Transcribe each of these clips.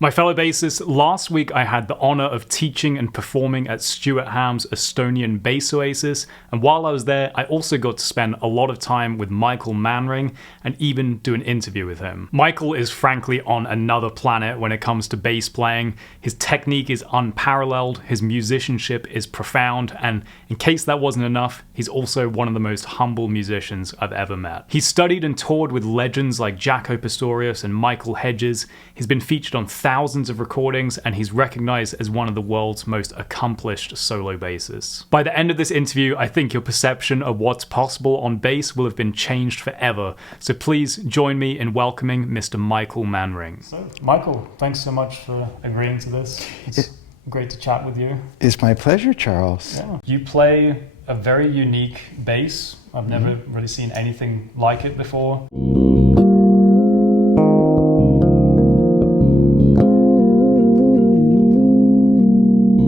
My fellow bassists, last week I had the honour of teaching and performing at Stuart Ham's Estonian Bass Oasis, and while I was there I also got to spend a lot of time with Michael Manring and even do an interview with him. Michael is frankly on another planet when it comes to bass playing. His technique is unparalleled, his musicianship is profound, and in case that wasn't enough, he's also one of the most humble musicians I've ever met. He's studied and toured with legends like Jaco Pastorius and Michael Hedges. He's been featured on thousands of recordings, and he's recognized as one of the world's most accomplished solo bassists. By the end of this interview, I think your perception of what's possible on bass will have been changed forever. So please join me in welcoming Mr. Michael Manring. So, Michael, thanks so much for agreeing to this. It's great to chat with you. It's my pleasure, Charles. Yeah. You play a very unique bass. I've never really seen anything like it before.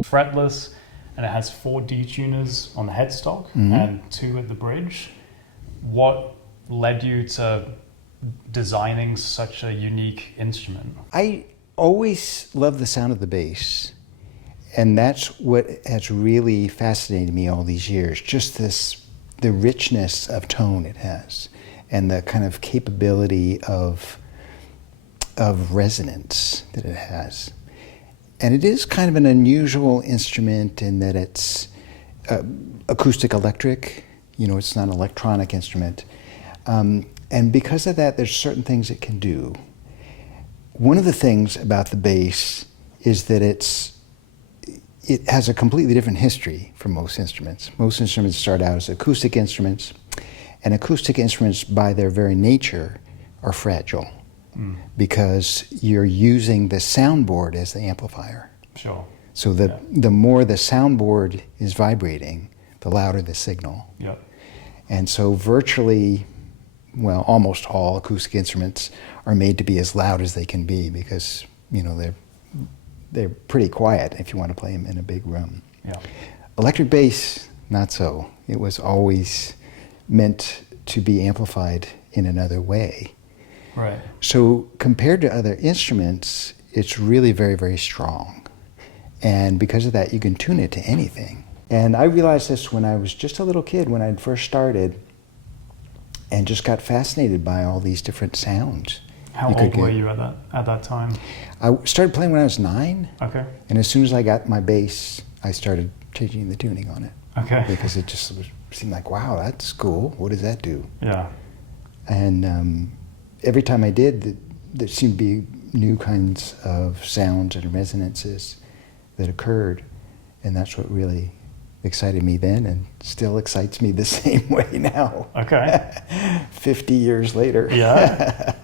Fretless, and it has 4 detuners on the headstock and 2 at the bridge. What led you to designing such a unique instrument? I always loved the sound of the bass, and that's what has really fascinated me all these years. Just the richness of tone it has, and the kind of capability of resonance that it has. And it is kind of an unusual instrument in that it's acoustic electric, it's not an electronic instrument. And because of that, there's certain things it can do. One of the things about the bass is that it has a completely different history from most instruments. Most instruments start out as acoustic instruments, and acoustic instruments by their very nature are fragile. Because you're using the soundboard as the amplifier. Sure. So the more the soundboard is vibrating, the louder the signal. Yeah. And so virtually, almost all acoustic instruments are made to be as loud as they can be because, they're pretty quiet if you want to play them in a big room. Yeah. Electric bass, not so. It was always meant to be amplified in another way. Right. So compared to other instruments, it's really very, very strong. And because of that, you can tune it to anything. And I realized this when I was just a little kid, when I first started, and just got fascinated by all these different sounds. How old were you at that time? I started playing when I was 9. Okay. And as soon as I got my bass, I started changing the tuning on it. Okay. Because it just seemed like, wow, that's cool. What does that do? Yeah. And every time I did, there seemed to be new kinds of sounds and resonances that occurred, and that's what really excited me then and still excites me the same way now. Okay. 50 years later. Yeah.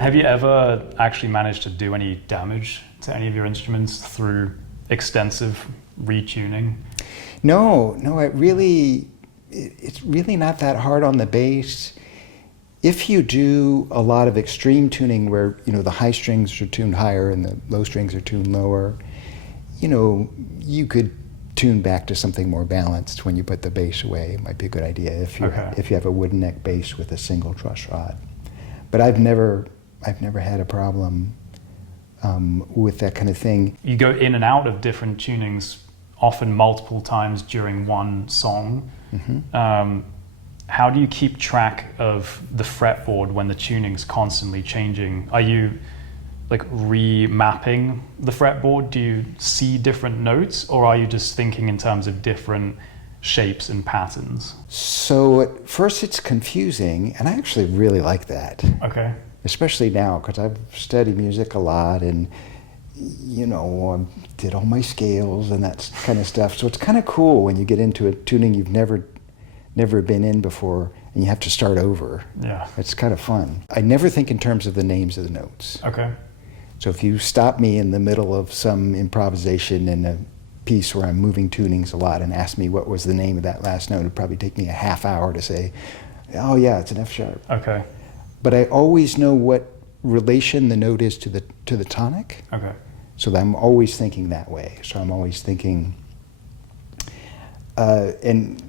Have you ever actually managed to do any damage to any of your instruments through extensive retuning? No, it's really not that hard on the bass. If you do a lot of extreme tuning where, the high strings are tuned higher and the low strings are tuned lower, you could tune back to something more balanced when you put the bass away. It might be a good idea if you have a wooden neck bass with a single truss rod. But I've never had a problem with that kind of thing. You go in and out of different tunings often multiple times during one song. Mm-hmm. How do you keep track of the fretboard when the tuning's constantly changing? Are you remapping the fretboard? Do you see different notes, or are you just thinking in terms of different shapes and patterns? So at first it's confusing, and I actually really like that. Okay. Especially now, because I've studied music a lot and, did all my scales and that kind of stuff. So it's kind of cool when you get into a tuning you've never never been in before, and you have to start over. Yeah. It's kind of fun. I never think in terms of the names of the notes. Okay. So if you stop me in the middle of some improvisation in a piece where I'm moving tunings a lot and ask me what was the name of that last note, it'd probably take me a half hour to say, oh yeah, it's an F sharp. Okay. But I always know what relation the note is to the tonic. Okay. So that I'm always thinking that way. So I'm always thinking, and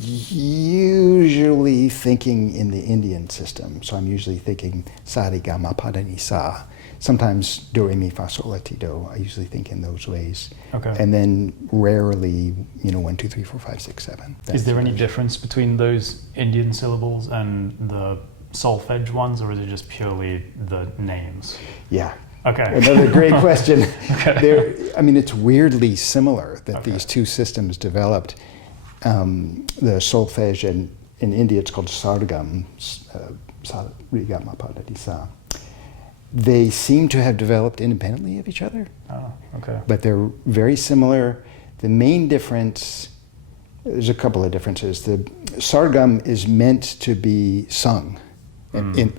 usually thinking in the Indian system. So I'm usually thinking sa re ga ma pa da ni sa. Sometimes do re mi fa sol la ti do. I usually think in those ways. Okay. And then rarely, 1, 2, 3, 4, 5, 6, 7. Is there any difference between those Indian syllables and the solfege ones, or is it just purely the names? Yeah. Okay. Another great question. Okay. It's weirdly similar that these two systems developed. The solfege, and in India it's called sargam, sa re ga ma pa da ni sa. They seem to have developed independently of each other. Oh, okay. But they're very similar. The main difference, there's a couple of differences. The sargam is meant to be sung,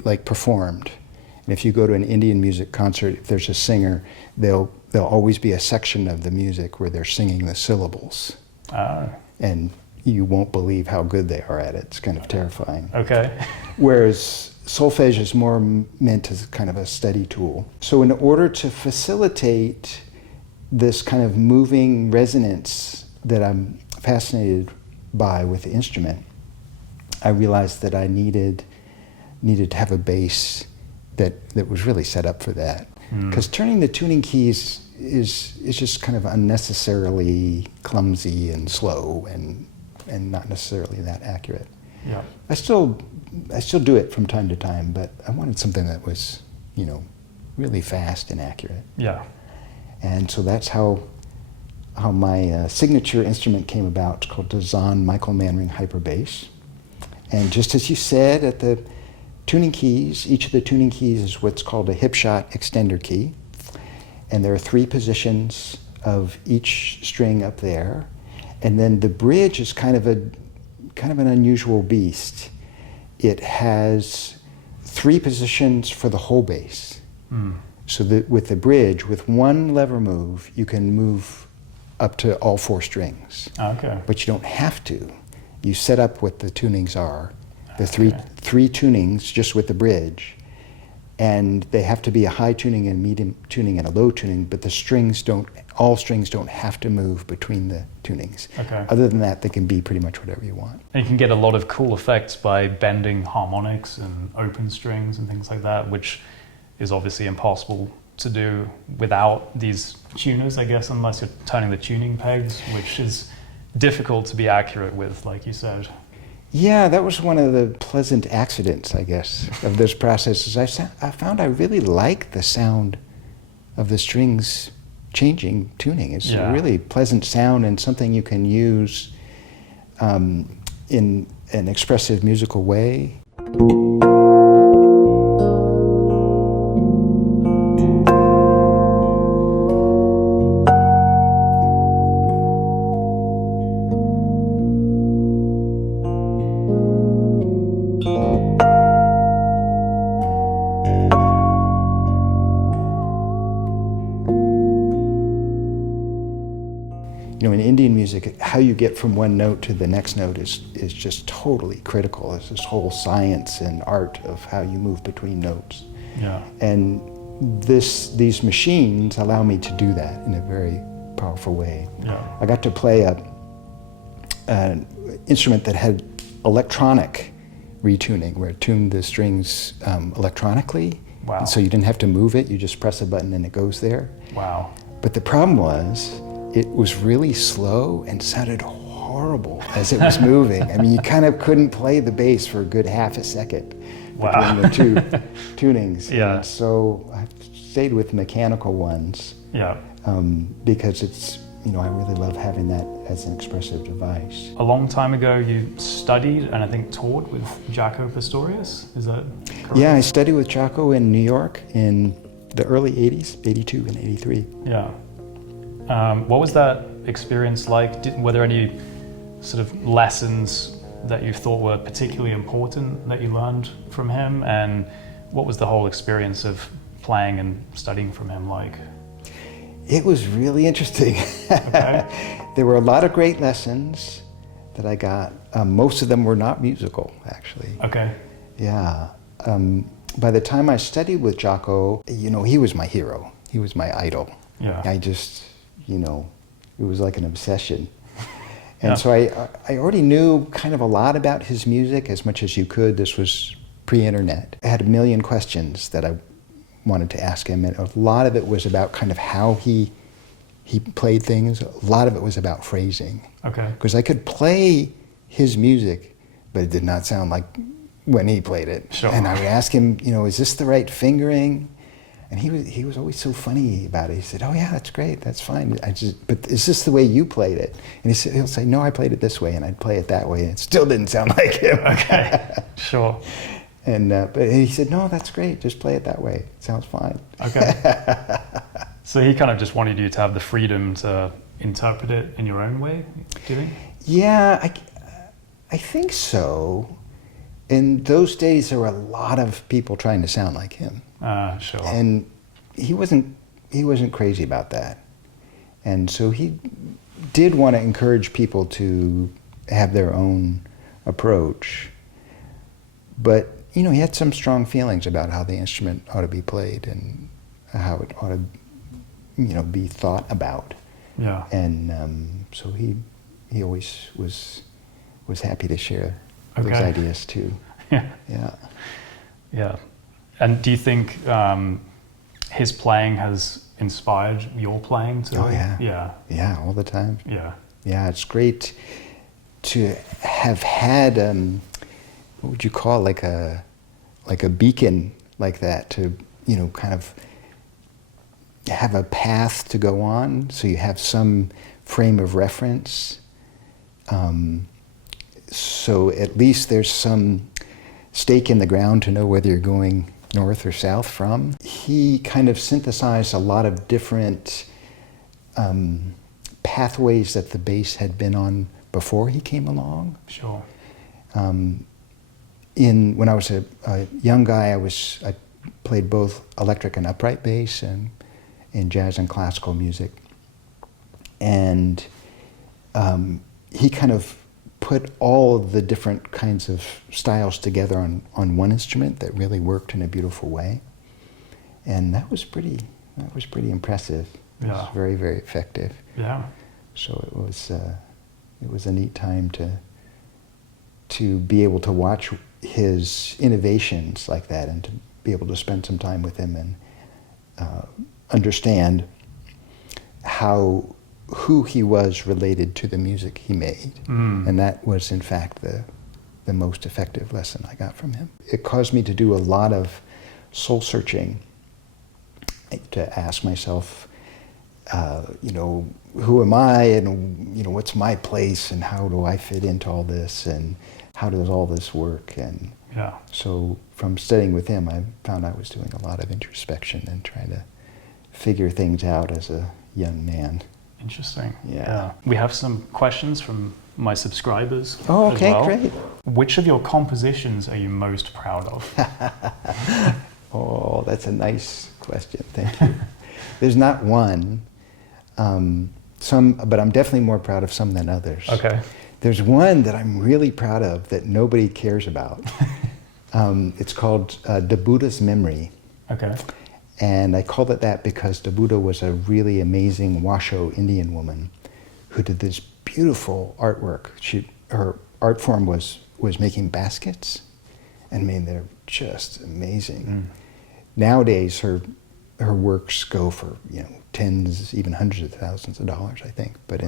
like performed. And if you go to an Indian music concert, if there's a singer, there'll always be a section of the music where they're singing the syllables. And you won't believe how good they are at it. It's kind of terrifying. Okay. Whereas solfege is more meant as kind of a study tool. So in order to facilitate this kind of moving resonance that I'm fascinated by with the instrument, I realized that I needed to have a bass that was really set up for that. Because turning the tuning keys is just kind of unnecessarily clumsy and slow and not necessarily that accurate. Yeah. I still do it from time to time, but I wanted something that was, really fast and accurate. Yeah. And so that's how my signature instrument came about. It's called the Zahn Michael Manring Hyperbass. And just as you said, at the tuning keys, each of the tuning keys is what's called a hip shot extender key. And there are 3 positions of each string up there. And then the bridge is kind of an unusual beast. It has 3 positions for the whole bass. So that with the bridge, with one lever move, you can move up to all 4 strings. Okay. But you don't have to. You set up what the tunings are. The three tunings just with the bridge. And they have to be a high tuning and medium tuning and a low tuning, but all strings don't have to move between the tunings. Okay. Other than that, they can be pretty much whatever you want. And you can get a lot of cool effects by bending harmonics and open strings and things like that, which is obviously impossible to do without these tuners, I guess, unless you're turning the tuning pegs, which is difficult to be accurate with, like you said. Yeah, that was one of the pleasant accidents, I guess, of this process. Is I found I really like the sound of the strings changing tuning. It's a really pleasant sound and something you can use in an expressive musical way. In Indian music, how you get from one note to the next note is just totally critical. It's this whole science and art of how you move between notes. Yeah. And these machines allow me to do that in a very powerful way. Yeah. I got to play an instrument that had electronic retuning, where it tuned the strings electronically. Wow. And so you didn't have to move it, you just press a button and it goes there. Wow. But the problem was, it was really slow and sounded horrible as it was moving. I mean, you kind of couldn't play the bass for a good half a second between the 2 tunings. Yeah. And so I stayed with mechanical ones. Yeah. Because it's, I really love having that as an expressive device. A long time ago, you studied and I think taught with Jaco Pastorius. Is that correct? Yeah, I studied with Jaco in New York in the early 80s, 82 and 83. Yeah. What was that experience like? Were there any sort of lessons that you thought were particularly important that you learned from him? And what was the whole experience of playing and studying from him like? It was really interesting. Okay. There were a lot of great lessons that I got. Most of them were not musical, actually. Okay. Yeah. By the time I studied with Jocko, he was my hero. He was my idol. Yeah. I just, it was like an obsession. And so I already knew kind of a lot about his music, as much as you could. This was pre-internet. I had a million questions that I wanted to ask him, and a lot of it was about kind of how he played things. A lot of it was about phrasing. Okay. Because I could play his music, but it did not sound like when he played it. Sure. And I would ask him, is this the right fingering? And he was always so funny about it. He said, "Oh yeah, that's great, that's fine. But is this the way you played it?" And he'll say, "No, I played it this way," and I'd play it that way, and it still didn't sound like him. Okay, sure. And but he said, "No, that's great. Just play it that way. It sounds fine." Okay. So he kind of just wanted you to have the freedom to interpret it in your own way, do you think? Yeah, I think so. In those days, there were a lot of people trying to sound like him. Sure. And he wasn't crazy about that. And so he did want to encourage people to have their own approach. But, he had some strong feelings about how the instrument ought to be played and how it ought to, be thought about. Yeah. And so he always was happy to share those Okay. ideas too. Yeah. Yeah. Yeah. And do you think his playing has inspired your playing too? Oh yeah. Yeah. Yeah, all the time. Yeah. Yeah, it's great to have had what would you call like a beacon like that to kind of have a path to go on, so you have some frame of reference. So at least there's some stake in the ground to know whether you're going north or south from. He kind of synthesized a lot of different pathways that the bass had been on before he came along. Sure. When I was a young guy, I played both electric and upright bass and in jazz and classical music. And he kind of put all of the different kinds of styles together on one instrument that really worked in a beautiful way. And that was pretty impressive. It was very, very effective. Yeah. So it was a neat time to be able to watch his innovations like that and to be able to spend some time with him and understand who he was related to the music he made. And that was in fact the most effective lesson I got from him. It caused me to do a lot of soul searching, to ask myself, who am I, and what's my place, and how do I fit into all this, and how does all this work? And so from studying with him, I found I was doing a lot of introspection and trying to figure things out as a young man. Interesting. Yeah. We have some questions from my subscribers. Oh, okay, as well. great. Which of your compositions are you most proud of? Oh, that's a nice question. Thank you. There's not one. But I'm definitely more proud of some than others. Okay. There's one that I'm really proud of that nobody cares about. It's called the Buddha's Memory. Okay. And I called it that because the Buddha was a really amazing Washoe Indian woman who did this beautiful artwork. Her art form was making baskets. And I mean, they're just amazing. Nowadays, her works go for tens, even hundreds of thousands of dollars, I think. But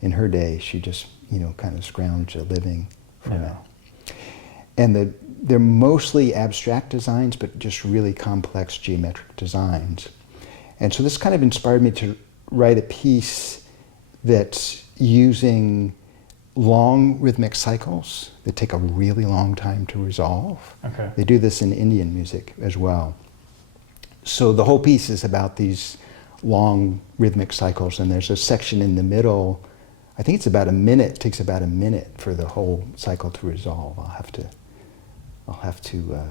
in her day, she just kind of scrounged a living from it. And they're mostly abstract designs, but just really complex geometric designs. And so this kind of inspired me to write a piece that's using long rhythmic cycles that take a really long time to resolve. Okay. They do this in Indian music as well. So the whole piece is about these long rhythmic cycles, and there's a section in the middle I think it's about a minute. It takes about a minute for the whole cycle to resolve. I'll have to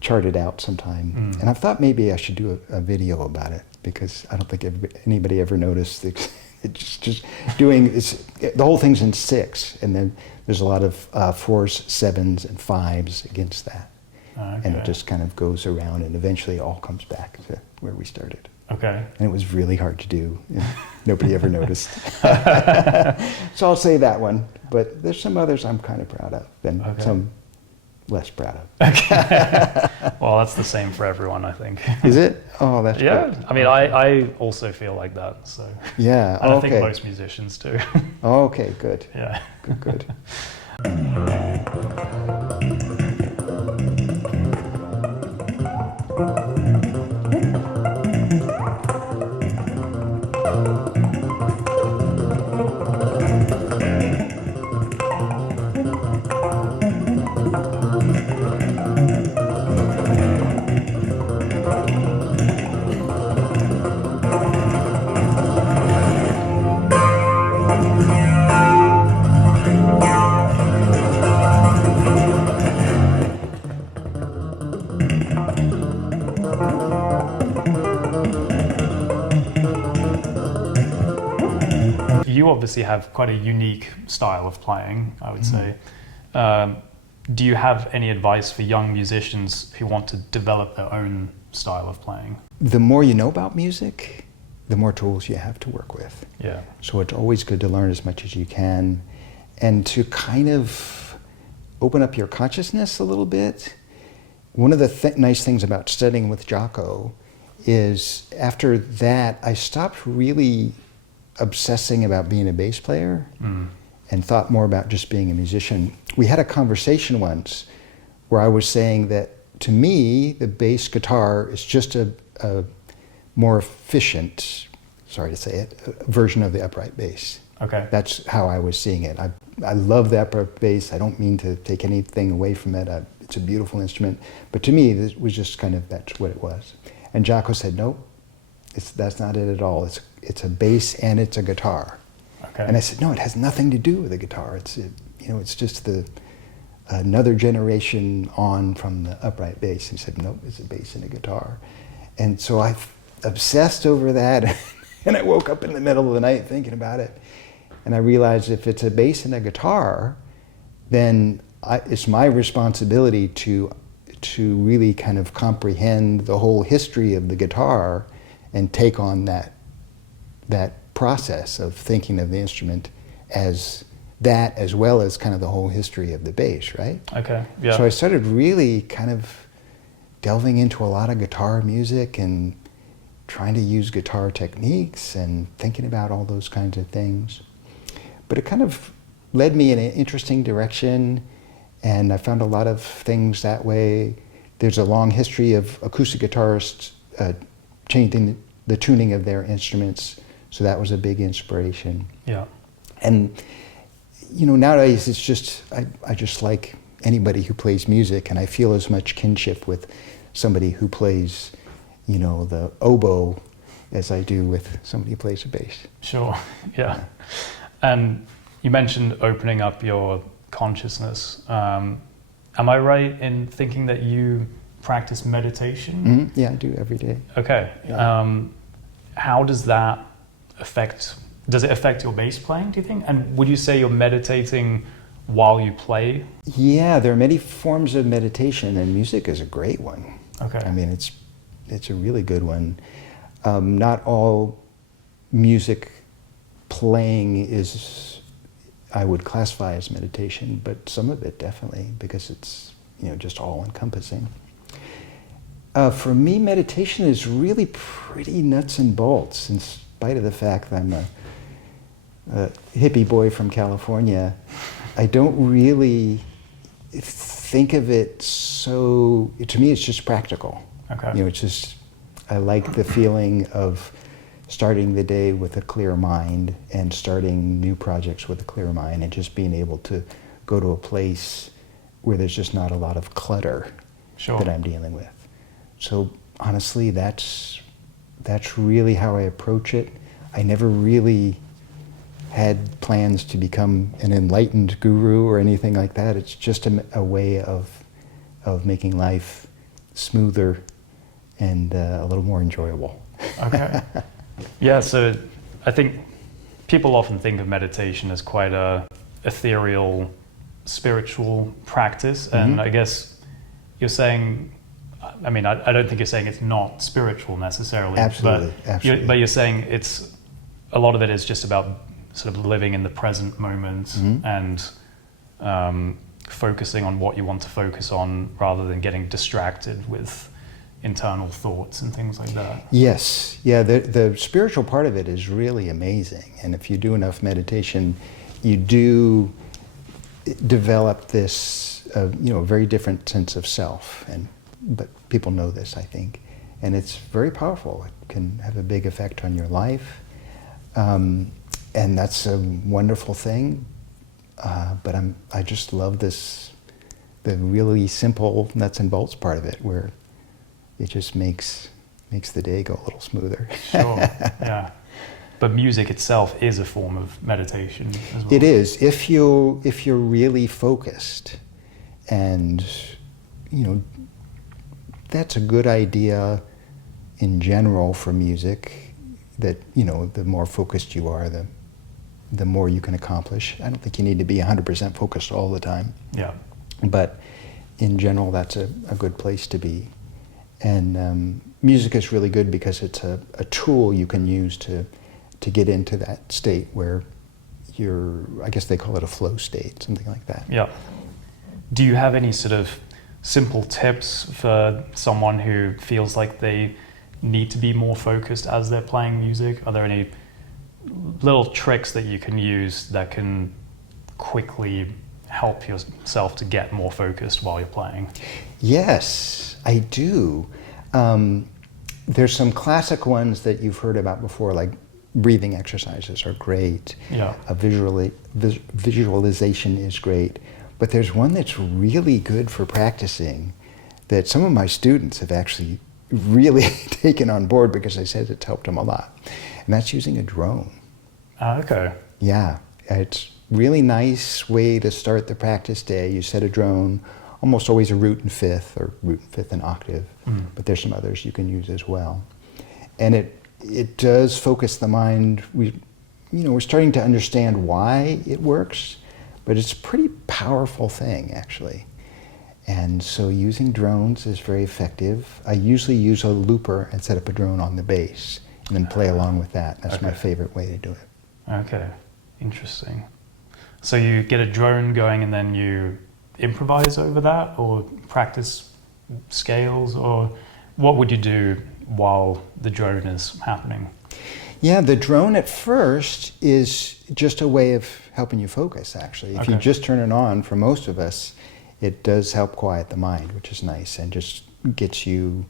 chart it out sometime. And I've thought maybe I should do a video about it, because I don't think anybody ever noticed. It's just doing the whole thing's in 6, and then there's a lot of 4s, 7s, and 5s against that. Okay. And it just kind of goes around, and eventually it all comes back to where we started. Okay. And it was really hard to do. Nobody ever noticed. So I'll say that one. But there's some others I'm kind of proud of, and some less proud of. Okay. Well, that's the same for everyone, I think. Is it? Oh, that's great. Good. I mean, I also feel like that. So. Yeah. And I think most musicians do. Okay. Good. Yeah. Good. You obviously have quite a unique style of playing, I would say. Do you have any advice for young musicians who want to develop their own style of playing? The more you know about music, the more tools you have to work with. Yeah. So it's always good to learn as much as you can, and to kind of open up your consciousness a little bit. One of the nice things about studying with Jaco is, after that, I stopped really obsessing about being a bass player and thought more about just being a musician. We had a conversation once where I was saying that, to me, the bass guitar is just a more efficient, sorry to say it, version of the upright bass. Okay. That's how I was seeing it. I love the upright bass. I don't mean to take anything away from it. It's a beautiful instrument. But to me, this was just kind of, that's what it was. And Jaco said, no, that's not it at all. It's a bass and it's a guitar. Okay. And I said, no, it has nothing to do with the guitar. It's just another generation on from the upright bass. He said, nope, it's a bass and a guitar. And so I obsessed over that, and I woke up in the middle of the night thinking about it. And I realized, if it's a bass and a guitar, then it's my responsibility to really kind of comprehend the whole history of the guitar and take on that process of thinking of the instrument as that, as well as kind of the whole history of the bass, right? Okay, yeah. So I started really kind of delving into a lot of guitar music and trying to use guitar techniques and thinking about all those kinds of things. But it kind of led me in an interesting direction, and I found a lot of things that way. There's a long history of acoustic guitarists changing the tuning of their instruments, so that was a big inspiration. Yeah. And nowadays it's just, I just like anybody who plays music, and I feel as much kinship with somebody who plays, the oboe as I do with somebody who plays a bass. Sure, yeah. And you mentioned opening up your consciousness. Am I right in thinking that you practice meditation? Mm-hmm. Yeah, I do every day. Okay. Yeah. How does that affect your bass playing, do you think? And would you say you're meditating while you play? Yeah, there are many forms of meditation, and music is a great one. Okay. I mean, it's a really good one. Not all music playing is, I would classify as meditation, but some of it definitely, because it's just all-encompassing. For me, meditation is really pretty nuts and bolts, in spite of the fact that I'm a hippie boy from California. I don't really think of it so, to me it's just practical. Okay. It's just, I like the feeling of starting the day with a clear mind and starting new projects with a clear mind, and just being able to go to a place where there's just not a lot of clutter that I'm dealing with. So honestly, that's really how I approach it. I never really had plans to become an enlightened guru or anything like that. It's just a way of making life smoother and a little more enjoyable. Okay. Yeah, so I think people often think of meditation as quite a ethereal, spiritual practice, and I guess you're saying, I mean, I don't think you're saying it's not spiritual necessarily. Absolutely, but absolutely. But you're saying a lot of it is just about sort of living in the present moment and focusing on what you want to focus on rather than getting distracted with internal thoughts and things like that. Yes, yeah, the spiritual part of it is really amazing, and if you do enough meditation, you do develop this, very different sense of self, but people know this, I think, and it's very powerful. It can have a big effect on your life, and that's a wonderful thing. But I just love the really simple nuts and bolts part of it, where it just makes the day go a little smoother. Sure, yeah. But music itself is a form of meditation as well. It is, if you're really focused, and that's a good idea in general for music. That the more focused you are, the more you can accomplish. I don't think you need to be 100% focused all the time. Yeah. But in general, that's a good place to be. And music is really good because it's a tool you can use to get into that state where I guess they call it a flow state, something like that. Yeah. Do you have any sort of simple tips for someone who feels like they need to be more focused as they're playing music? Are there any little tricks that you can use that can quickly help yourself to get more focused while you're playing? Yes, I do. There's some classic ones that you've heard about before, like breathing exercises are great. Yeah. Visualization is great. But there's one that's really good for practicing that some of my students have actually really taken on board because they said it's helped them a lot. And that's using a drone. Okay. Yeah, it's really nice way to start the practice day. You set a drone, almost always a root and fifth, or root and fifth and octave, but there's some others you can use as well. And it does focus the mind. We're starting to understand why it works, but it's a pretty powerful thing, actually. And so using drones is very effective. I usually use a looper and set up a drone on the bass and then play along with that. That's my favorite way to do it. Okay, interesting. So you get a drone going and then you improvise over that, or practice scales, or what would you do while the drone is happening? Yeah, the drone at first is just a way of helping you focus, actually. If you just turn it on, for most of us, it does help quiet the mind, which is nice, and just gets you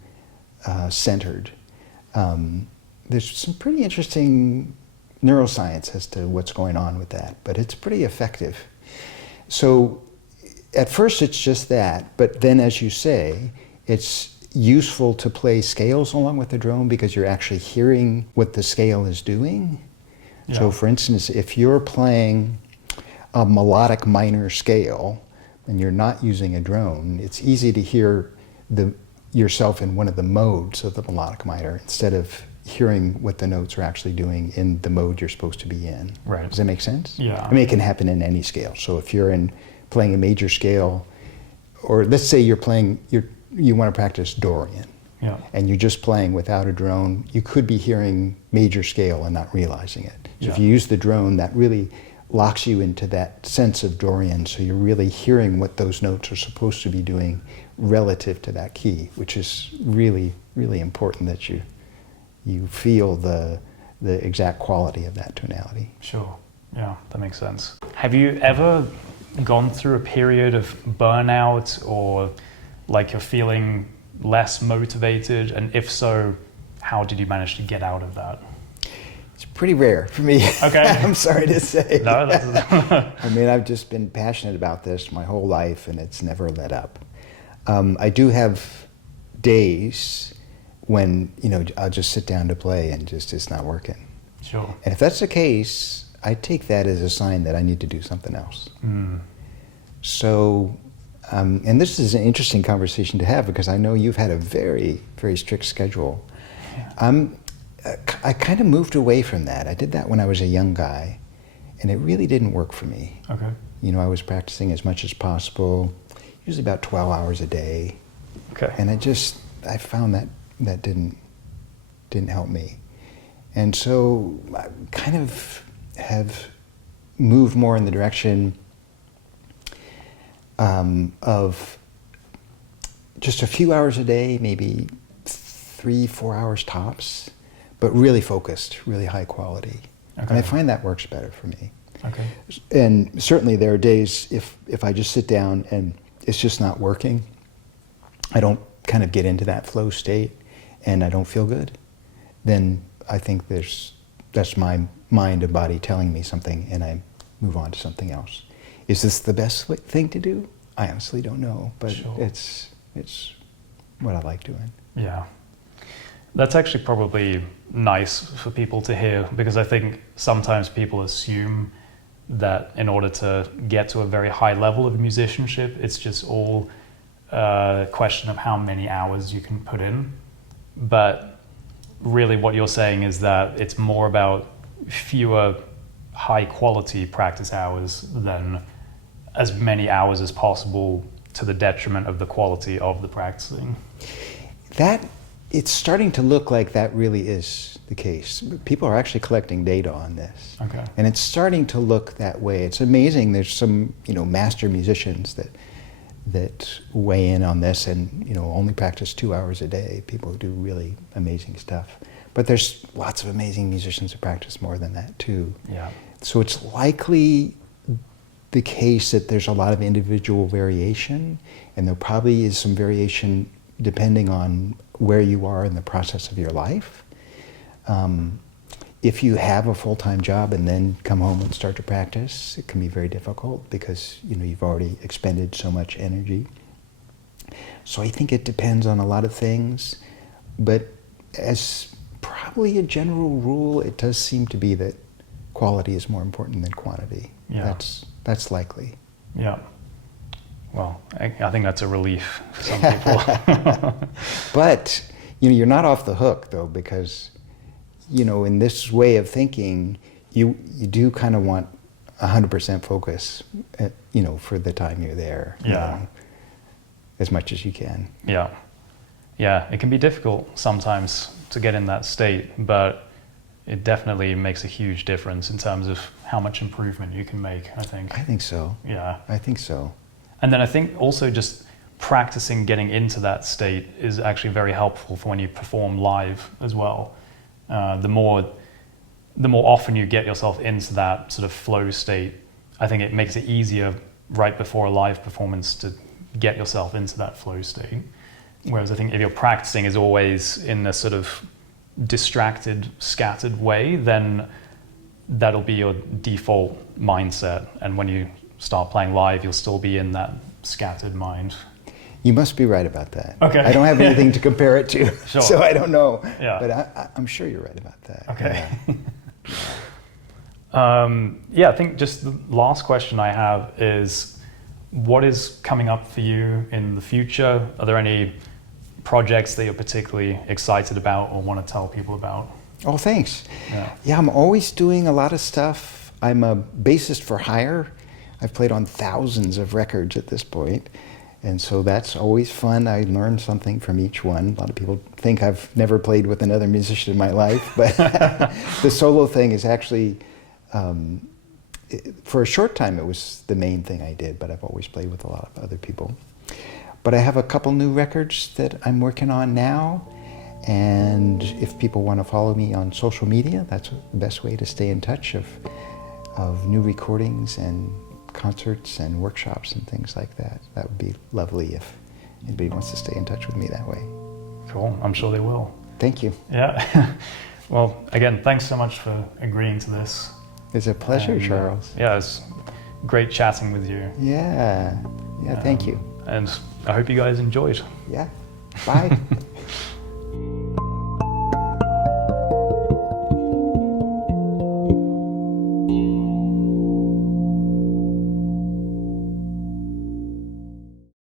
centered. There's some pretty interesting neuroscience as to what's going on with that, but it's pretty effective. So at first it's just that, but then, as you say, it's useful to play scales along with the drone because you're actually hearing what the scale is doing. Yeah. So for instance, if you're playing a melodic minor scale and you're not using a drone, it's easy to hear yourself in one of the modes of the melodic minor instead of hearing what the notes are actually doing in the mode you're supposed to be in. Right. Does that make sense? Yeah. I mean, it can happen in any scale. So if you're playing a major scale, or let's say you want to practice Dorian, yeah, and you're just playing without a drone, you could be hearing major scale and not realizing it. So if you use the drone, that really locks you into that sense of Dorian, so you're really hearing what those notes are supposed to be doing relative to that key, which is really, really important that you feel the exact quality of that tonality. Sure, yeah, that makes sense. Have you ever gone through a period of burnout, or like you're feeling less motivated, and if so, how did you manage to get out of that? It's pretty rare for me. Okay. I'm sorry to say. No, that's I mean, I've just been passionate about this my whole life, and it's never let up. I do have days when I'll just sit down to play and it's not working. Sure. And if that's the case, I take that as a sign that I need to do something else. So, and this is an interesting conversation to have because I know you've had a very, very strict schedule. I kind of moved away from that. I did that when I was a young guy, and it really didn't work for me. Okay. You know, I was practicing as much as possible, usually about 12 hours a day. Okay. And I found that didn't help me. And so I kind of have moved more in the direction of just a few hours a day, maybe 3-4 hours tops, but really focused, really high quality. Okay. And I find that works better for me. Okay. And certainly there are days if I just sit down and it's just not working, I don't kind of get into that flow state and I don't feel good, then I think that's my mind and body telling me something and I move on to something else. Is this the best thing to do? I honestly don't know, but sure. It's what I like doing. Yeah. That's actually probably nice for people to hear because I think sometimes people assume that in order to get to a very high level of musicianship, it's just all a question of how many hours you can put in. But really what you're saying is that it's more about fewer high quality practice hours than as many hours as possible to the detriment of the quality of the practicing. It's starting to look like that really is the case. People are actually collecting data on this. Okay. And it's starting to look that way. It's amazing. There's some, master musicians that weigh in on this and, only practice 2 hours a day. People who do really amazing stuff. But there's lots of amazing musicians who practice more than that too. Yeah. So it's likely the case that there's a lot of individual variation, and there probably is some variation depending on where you are in the process of your life. If you have a full-time job and then come home and start to practice, it can be very difficult because you've already expended so much energy. So I think it depends on a lot of things, but as probably a general rule, it does seem to be that quality is more important than quantity. Yeah. That's likely. Yeah. Well, I think that's a relief for some people. But, you're not off the hook, though, because, in this way of thinking, you do kind of want 100% focus, for the time you're there. Yeah. As much as you can. Yeah. Yeah, it can be difficult sometimes to get in that state, but it definitely makes a huge difference in terms of how much improvement you can make, I think. I think so. Yeah. I think so. And then I think also just practicing getting into that state is actually very helpful for when you perform live as well. The more often you get yourself into that sort of flow state, I think it makes it easier right before a live performance to get yourself into that flow state. Whereas I think if your practicing is always in a sort of distracted, scattered way, then that'll be your default mindset. And when you start playing live, you'll still be in that scattered mind. You must be right about that. Okay. I don't have anything to compare it to, Sure. so I don't know. Yeah. But I'm sure you're right about that. Okay. Yeah. I think just the last question I have is, what is coming up for you in the future? Are there any projects that you're particularly excited about or want to tell people about? Oh, thanks. Yeah, I'm always doing a lot of stuff. I'm a bassist for hire. I've played on thousands of records at this point, and so that's always fun. I learn something from each one. A lot of people think I've never played with another musician in my life, but the solo thing is actually, for a short time it was the main thing I did, but I've always played with a lot of other people. But I have a couple new records that I'm working on now, and if people want to follow me on social media, that's the best way to stay in touch of new recordings and concerts and workshops and things like that. That would be lovely if anybody wants to stay in touch with me that way. Cool. I'm sure they will. Thank you. Yeah. Well, again, thanks so much for agreeing to this. It's a pleasure, Charles. Yeah, it's great chatting with you. Yeah, thank you. And I hope you guys enjoyed. Yeah, bye.